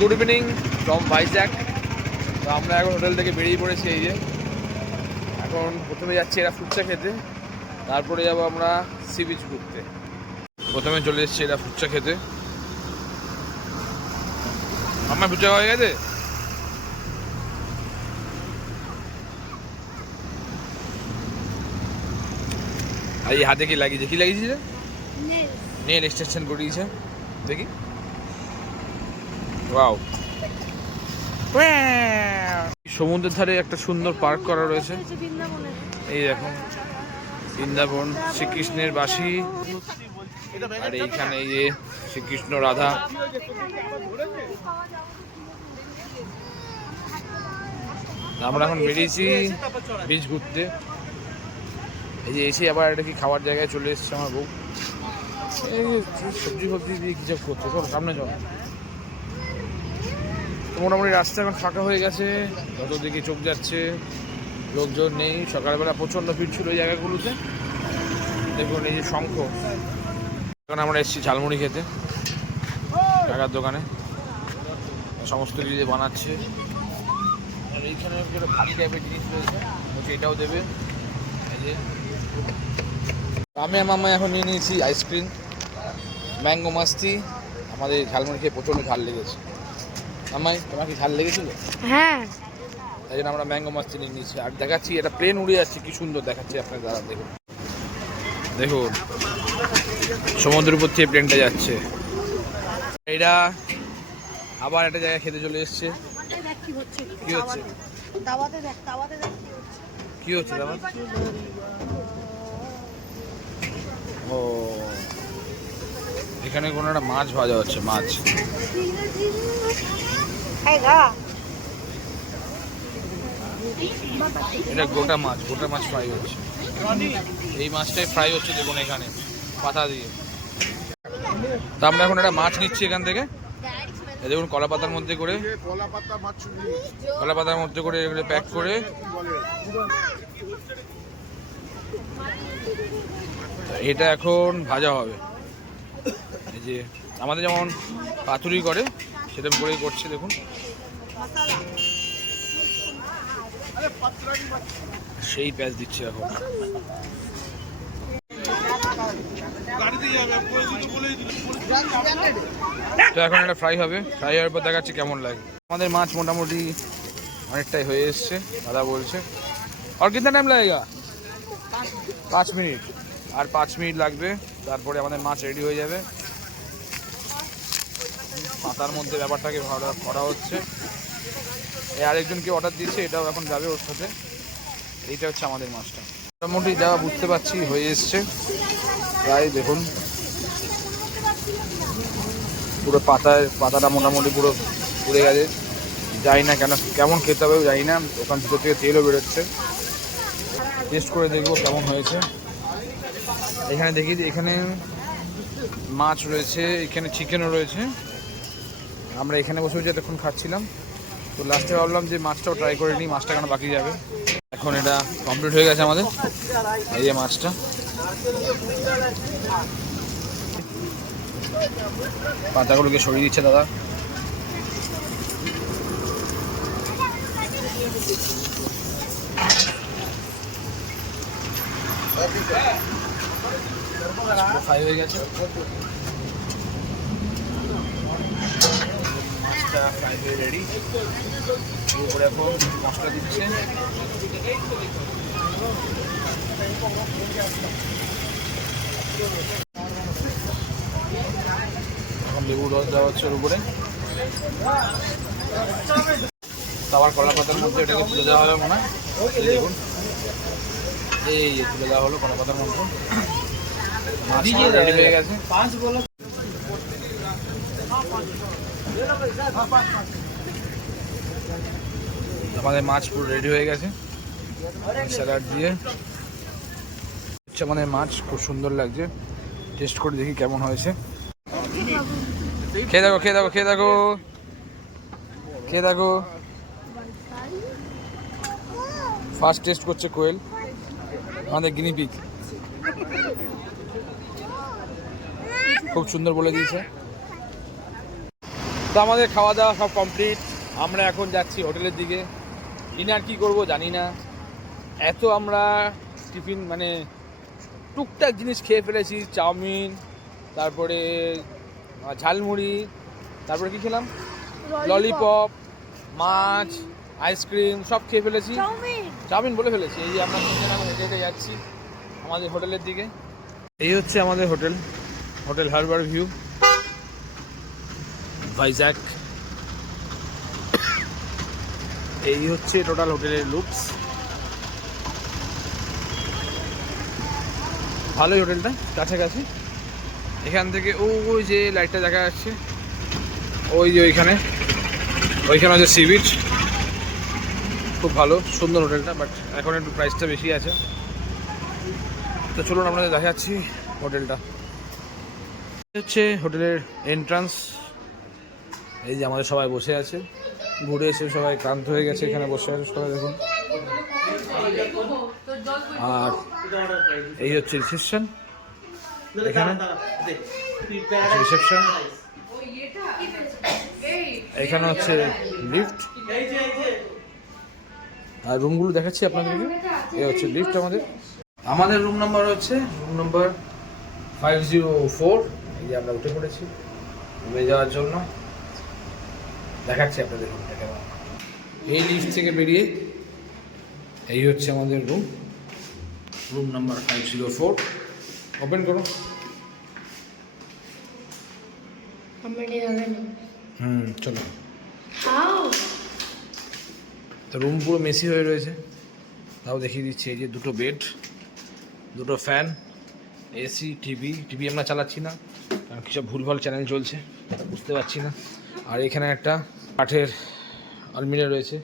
Good evening from Vizag. তো আমরা এখন হোটেল থেকে বেরিয়ে পড়েছি। এই যে এখন প্রথমে যাচ্ছি এরা ফুচকা খেতে, তারপরে যাবো আমরা সি বিচ ঘুরতে। প্রথমে চলে এসেছি এরা ফুচকা খেতে। আমার ফুচকা হয়ে গেছে। আর এই হাতে কি লাগিয়েছে, কি লাগিয়েছে? নেল এক্সটেনশন করিয়েছে, দেখি। ওয়াও, সমুদ্রের ধারে একটা সুন্দর পার্ক করা রয়েছে। এই দেখুন বৃন্দাবন, শ্রীকৃষ্ণের বাসি। আর এইখানে এই যে শ্রীকৃষ্ণ রাধা। আমরা এখন বেরিয়েছি বিচ ঘুরতে। এই যে এসে আবার এটা কি খাবার জায়গায় চলে এসছে আমার বউ। এই সবজি ফবজি দিয়ে কিছু করছে। চলো সামনে চলো। মোটামুটি রাস্তা এখন ফাঁকা হয়ে গেছে, যত দিকে চোখ যাচ্ছে লোকজন নেই। সকালবেলা প্রচণ্ড ভিড় ছিল এই জায়গাগুলোতে। দেখুন এই যে শঙ্খ। এখন আমরা এসেছি ঝালমুড়ি খেতে কাকার দোকানে, সমস্ত কিছু বানাচ্ছে। আর এইখানে একটা ভারী টাইপের জিনিস রয়েছে, বলছে এটাও দেবে। এই যে আমি আর মামা এখন নিয়ে নিয়েছি আইসক্রিম, ম্যাঙ্গো মাস্তি। আমাদের ঝালমুড়ি খেয়ে প্রচণ্ড ঝাল লেগেছে। আমায়, তোমার কি ঝাল লেগেছিল? হ্যাঁ, তাই জন্য আমরা ম্যাঙ্গো মাস্তি নিয়ে নিয়েছি। আর দেখাচ্ছি এটা প্লেন উড়ে যাচ্ছে, কি সুন্দর দেখাচ্ছে আপনার দাদা। দেখুন দেখুন সমুদ্রের উপর থেকে প্লেনটা যাচ্ছে। এটা আবার একটা জায়গায় খেতে চলে এসছে। কি হচ্ছে কি হচ্ছে দাওয়াত? ও, এখানে কোনো একটা মাছ ভাজা হচ্ছে, মাছ। এটা গোটা মাছ ফ্রাই হচ্ছে। এই মাছটাই ফ্রাই হচ্ছে দেখুন এখানে পাতা দিয়ে। তা আমরা এখন একটা মাছ নিচ্ছি এখান থেকে। দেখুন কলা পাতার মধ্যে করে, এগুলো প্যাক করে এটা এখন ভাজা হবে। এই যে আমাদের যেমন পাতুরি করে সেরকম করেই করছে দেখুন। সেই প্যাঁচ দিচ্ছে এখন। তো এখন এটা ফ্রাই হবে, ফ্রাই হওয়ার পর দেখাচ্ছি কেমন লাগে। আমাদের মাছ মোটামুটি অনেকটাই হয়ে এসছে, দাদা বলছে। আর কিতনা টাইম লাগেগা? 5 মিনিট। আর 5 মিনিট লাগবে, তারপরে আমাদের মাছ রেডি হয়ে যাবে। পাতার মধ্যে ব্যাপারটাকে ভালো করা হচ্ছে। এই আরেকজনকে অর্ডার দিচ্ছে, এটাও এখন যাবে ওর সাথে। এইটা হচ্ছে আমাদের মাছটা। মোটামুটি যা বুঝতে পারছি হয়ে এসছে প্রায়। দেখুন পুরো পাতাটা মোটামুটি পুরো পুড়ে গেছে। জানি না কেমন খেতে হবে, জানি না। ওখান থেকে তেলও বেরোচ্ছে। টেস্ট করে দেখবো কেমন হয়েছে। এখানে দেখি, এখানে মাছ রয়েছে, এখানে চিকেনও রয়েছে। আমরা এখানে বসে যতক্ষণ খাচ্ছিলাম, তো লাস্টে ভাবলাম যে মাছটাও ট্রাই করে নিই, মাছটা কেন বাকি যাবে। এখন এটা কমপ্লিট হয়ে গেছে আমাদের। এই যে মাছটা, পাতাগুলোকে সরিয়ে দিচ্ছে দাদা। ফ্রাই হয়ে গেছে, মাছটা ফ্রাই হয়ে রেডি। উপরে এখন মশলা দিচ্ছে। এখন লেবুর রস দেওয়া হচ্ছে ওর উপরে। আবার কলা পাতার মধ্যে এটাকে তুলে দেওয়া হবে মনে হয়। দেখুন এই তুলে দেওয়া হলো কলা পাতার মধ্যে। মাছ রেডি হয়ে গেছে। আমাদের মাছ পুরো রেডি হয়ে গেছে স্যালাড দিয়ে। হচ্ছে আমাদের মাছ, খুব সুন্দর লাগছে। টেস্ট করে দেখি কেমন হয়েছে। খেয়ে দেখো, খেয়ে দেখো, খেয়ে দেখো, খেয়ে দেখো। ফার্স্ট টেস্ট করছে কোয়েল, আমাদের গিনিপিগ। খুব সুন্দর বলে দিয়েছে। তো আমাদের খাওয়া দাওয়া সব কমপ্লিট। আমরা এখন যাচ্ছি হোটেলের দিকে। ডিনার কী করব জানি না, এত আমরা টিফিন মানে টুকটাক জিনিস খেয়ে ফেলেছি। চাউমিন, তারপরে ঝালমুড়ি, তারপরে কী খেলাম, ললিপপ, মাছ, আইসক্রিম সব খেয়ে ফেলেছি। চাউমিন বলে ফেলেছি। এই যে আমরা হেঁটে হেঁটে যাচ্ছি আমাদের হোটেলের দিকে। এই হচ্ছে আমাদের hotel, hotel Harbour view, Vizag. এই হচ্ছে টোটাল হোটেলের লুকস। ভালোই হোটেলটা, কাছাকাছি। এখান থেকে ওই যে লাইটটা দেখা যাচ্ছে, ওই যে ওইখানে হচ্ছে সি বিচ। খুব ভালো সুন্দর হোটেলটা, বাট এখন একটু প্রাইসটা বেশি আছে। তো চলুন আপনাদের দেখাচ্ছি হোটেলটা। হচ্ছে হোটেলের এন্ট্রান্স। এই যে আমাদের সবাই বসে আছে, ঘুরে এসে সবাই ক্লান্ত হয়ে গেছে, এখানে বসে আছে সবাই দেখুন। আর এই হচ্ছে রিসেপশন, এখানে রিসেপশন। এখানে হচ্ছে লিফট, আর রুমগুলো দেখাচ্ছি আপনাদেরকে। এই হচ্ছে লিফট আমাদের রুম নাম্বার হচ্ছে রুম নাম্বার 504। এই যে আমরা উঠে পড়েছি রুমে যাওয়ার জন্য। দেখাচ্ছি আপনাদের রুমটা কেমন। এই লিফট থেকে বেরিয়ে এই হচ্ছে আমাদের রুম, রুম নাম্বার 504। ওপেন করো। চলো। তো রুম পুরো মেসি হয়ে রয়েছে, তাও দেখিয়ে দিচ্ছি। এই যে দুটো বেড, দুটো ফ্যান, এসি, টিভি আমরা চালাচ্ছি না, কারণ কিছু ভুলভাল চ্যানেল চলছে, বুঝতে পারছি না। আর এখানে একটা কাঠের আলমিরা রয়েছে।